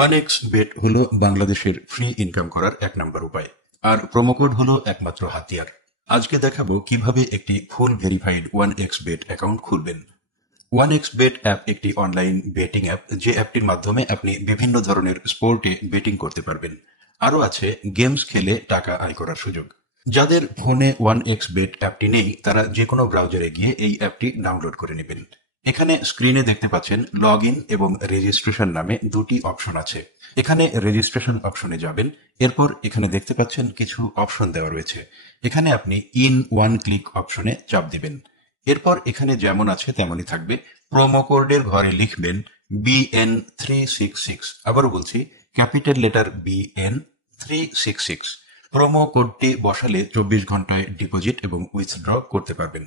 OneX bet হলো বাংলাদেশের free income করার এক নম্বর উপায়, আর প্রোমো কোড হলো একমাত্র হাতিয়ার। আজকে দেখাবো কিভাবে একটি ফুল ভেরিফাইড OneX বেট অ্যাকাউন্ট খুলবেন। OneX বেট অ্যাপ একটি অনলাইন বেটিং অ্যাপ, যে অ্যাপটির মাধ্যমে আপনি বিভিন্ন ধরনের স্পোর্টে বেটিং করতে পারবেন। আরও আছে গেমস খেলে টাকা আয় করার সুযোগ। যাদের ফোনে OneX বেট অ্যাপটি নেই তারা যে কোনো ব্রাউজারে গিয়ে এই অ্যাপটি ডাউনলোড করে নেবেন। এখানে স্ক্রিনে দেখতে পাচ্ছেন লগ ইন এবং রেজিস্ট্রেশন নামে দুটি অপশন আছে। এখানে রেজিস্ট্রেশন অপশনে যাবেন, এরপর এখানে দেখতে পাচ্ছেন কিছু অপশন দেওয়া রয়েছে। এখানে আপনি ইন ওয়ান ক্লিক অপশনে চাপ দিবেন। এরপর এখানে যেমন আছে তেমনই থাকবে। প্রোমো কোডের ঘরে লিখবেন BN366। আবারও বলছি, ক্যাপিটাল লেটার BN366। প্রোমো কোডটি বসালে 24 ঘন্টায় ডিপোজিট এবং উইথড্র করতে পারবেন।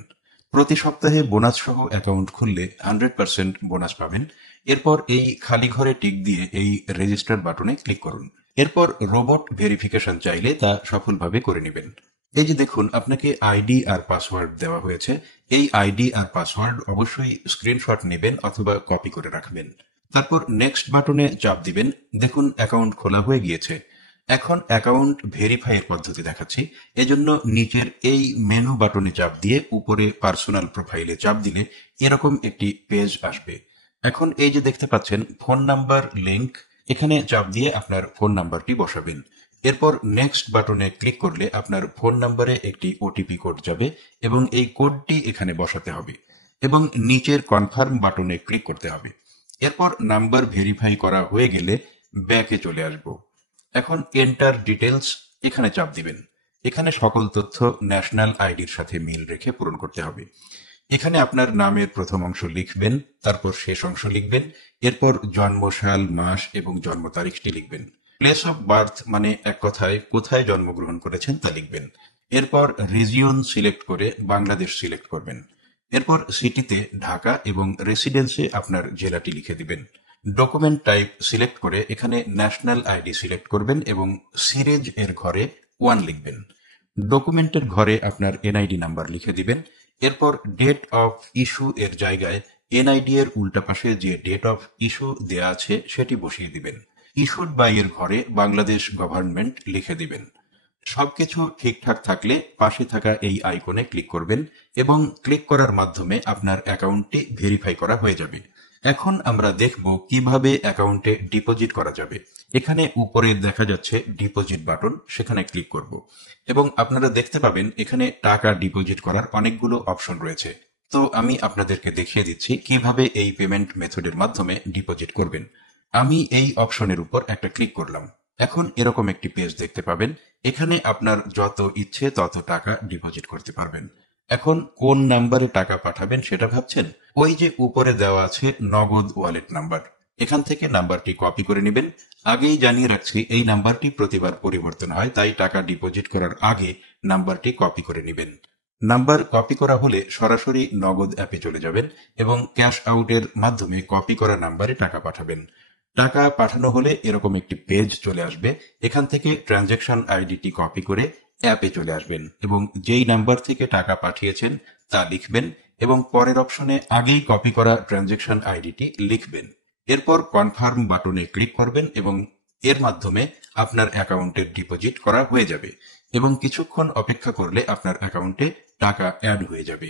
প্রতি সপ্তাহে বোনাস সহ অ্যাকাউন্ট খুললে 100% বোনাস পাবেন। এরপর এই খালি ঘরে টিক দিয়ে এই রেজিস্টার বাটনে ক্লিক করুন। এরপর রোবট ভেরিফিকেশন চাইলে তা সফলভাবে করে নেবেন। এই যে দেখুন, আপনাকে আইডি আর পাসওয়ার্ড দেওয়া হয়েছে। এই আইডি আর পাসওয়ার্ড অবশ্যই স্ক্রিনশট নেবেন অথবা কপি করে রাখবেন। তারপর নেক্সট বাটনে চাপ দিবেন। দেখুন অ্যাকাউন্ট খোলা হয়ে গিয়েছে। এখন অ্যাকাউন্ট ভেরিফাই এর পদ্ধতি দেখাচ্ছি। এজন্য নিচের এই মেনু বাটনে চাপ দিয়ে উপরে পার্সোনাল প্রোফাইলে চাপ দিলে এরকম একটি পেজ আসবে। এখন এই যে দেখতে পাচ্ছেন ফোন নাম্বার লিংক, এখানে চাপ দিয়ে আপনার ফোন নাম্বারটি বসাবেন। এরপর নেক্সট বাটনে ক্লিক করলে আপনার ফোন নাম্বারে একটি ওটিপি কোড যাবে এবং এই কোডটি এখানে বসাতে হবে এবং নিচের কনফার্ম বাটনে ক্লিক করতে হবে। এরপর নাম্বার ভেরিফাই করা হয়ে গেলে ব্যাকে চলে আসবো। এখন এন্টার ডিটেলস এখানে চাপ দিবেন। এখানে সকল তথ্য ন্যাশনাল আইডির সাথে মিল রেখে পূরণ করতে হবে। এখানে আপনার নামের প্রথম অংশ লিখবেন, তারপর শেষ অংশ লিখবেন। এরপর জন্মসাল, মাস এবং জন্ম তারিখটি লিখবেন। প্লেস অফ বার্থ মানে এক কথায় কোথায় জন্মগ্রহণ করেছেন তা লিখবেন। এরপর রিজিয়ন সিলেক্ট করে বাংলাদেশ সিলেক্ট করবেন। এরপর সিটিতে ঢাকা এবং রেসিডেন্সে আপনার জেলাটি লিখে দিবেন। ডকুমেন্ট টাইপ সিলেক্ট করে এখানে ন্যাশনাল আইডি সিলেক্ট করবেন এবং সিরেজ এর ঘরে 1 লিখবেন। ডকুমেন্টের ঘরে আপনার এনআইডি নাম্বার লিখে দিবেন। এরপর ডেট অফ ইস্যু এর জায়গায় এনআইডি এর উল্টা পাশে যে ডেট অফ ইস্যু দেয়া আছে সেটি বসিয়ে দিবেন। ইস্যুড বাই এর ঘরে বাংলাদেশ গভর্নমেন্ট লিখে দিবেন। সবকিছু ঠিকঠাক থাকলে পাশে থাকা এই আইকনে ক্লিক করবেন এবং ক্লিক করার মাধ্যমে আপনার অ্যাকাউন্টটি ভেরিফাই করা হয়ে যাবে। এখন আমরা দেখব কিভাবে অ্যাকাউন্টে ডিপোজিট করা যাবে। এখানে উপরে দেখা যাচ্ছে ডিপোজিট বাটন, সেখানে ক্লিক করব এবং আপনারা দেখতে পাবেন এখানে টাকা ডিপোজিট করার অনেকগুলো অপশন রয়েছে। তো আমি আপনাদেরকে দেখিয়ে দিচ্ছি কিভাবে এই পেমেন্ট মেথডের মাধ্যমে ডিপোজিট করবেন। আমি এই অপশনের উপর একটা ক্লিক করলাম। এখন এরকম একটি পেজ দেখতে পাবেন। এখানে আপনার যত ইচ্ছে তত টাকা ডিপোজিট করতে পারবেন। এখন কোন নাম্বারে টাকা পাঠাবেন সেটা ভাবছেন? ওই যে উপরে দেওয়া আছে নগদ ওয়ালেট নাম্বার, এখান থেকে নাম্বারটি কপি করে নেবেন। আগেই জানিয়ে রাখছি এই নাম্বারটি প্রতিবার পরিবর্তন হয়, তাই টাকা ডিপোজিট করার আগে নাম্বারটি কপি করে নেবেন। নাম্বার কপি করা হলে সরাসরি নগদ অ্যাপে চলে যাবেন এবং ক্যাশ আউটের মাধ্যমে কপি করা নাম্বারে টাকা পাঠাবেন। টাকা পাঠানো হলে এরকম একটি পেজ চলে আসবে। এখান থেকে ট্রানজ্যাকশন আইডিটি কপি করে অ্যাপে চলে আসবেন এবং যেই নাম্বার থেকে টাকা পাঠিয়েছেন তা লিখবেন এবং পরের অপশনে আগেই কপি করা ট্রানজ্যাকশন আইডিটি লিখবেন। এরপর কনফার্ম বাটনে ক্লিক করবেন এবং এর মাধ্যমে আপনার অ্যাকাউন্টের ডিপোজিট করা হয়ে যাবে এবং কিছুক্ষণ অপেক্ষা করলে আপনার অ্যাকাউন্টে টাকা অ্যাড হয়ে যাবে।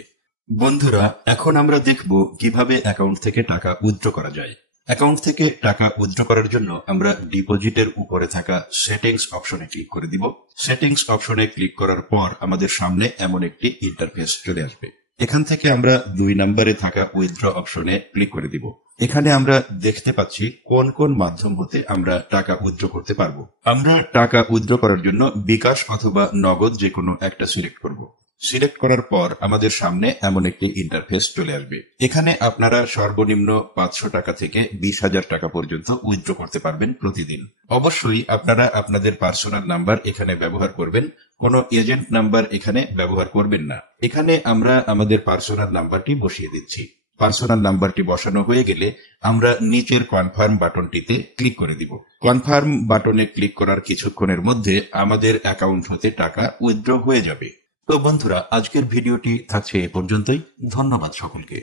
বন্ধুরা, এখন আমরা দেখব কিভাবে অ্যাকাউন্ট থেকে টাকা উইথড্র করা যায়। অ্যাকাউন্ট থেকে টাকা উইথড্র করার জন্য আমরা ডিপোজিটের উপরে থাকা সেটিংস অপশনে ক্লিক করে দিব। সেটিংস অপশনে ক্লিক করার পর আমাদের সামনে এমন একটি ইন্টারফেস চলে আসবে। এখান থেকে আমরা 2 নম্বরে থাকা উইথড্র অপশনে ক্লিক করে দিব। এখানে আমরা দেখতে পাচ্ছি কোন কোন মাধ্যম হতে আমরা টাকা উইথড্র করতে পারবো। আমরা টাকা উইথড্র করার জন্য বিকাশ অথবা নগদ যে কোনো একটা সিলেক্ট করব। সিলেক্ট করার পর আমাদের সামনে এমন একটি ইন্টারফেস চলে আসবে। এখানে আপনারা সর্বনিম্ন 500 টাকা থেকে 20,000 টাকা পর্যন্ত উইথড্র করতে পারবেন প্রতিদিন। অবশ্যই আপনারা আপনাদের পার্সোনাল নাম্বার এখানে ব্যবহার করবেন, কোনো এজেন্ট নাম্বার এখানে ব্যবহার করবেন না। এখানে আমরা আমাদের পার্সোনাল নাম্বারটি বসিয়ে দিচ্ছি। পার্সোনাল নাম্বারটি বসানো হয়ে গেলে আমরা নিচের কনফার্ম বাটনটিতে ক্লিক করে দিব। কনফার্ম বাটনে ক্লিক করার কিছুক্ষণের মধ্যে আমাদের অ্যাকাউন্ট হতে টাকা উইথড্র হয়ে যাবে। তো বন্ধুরা, আজকের ভিডিওটি থাকছে এ পর্যন্তই। ধন্যবাদ সকলকে।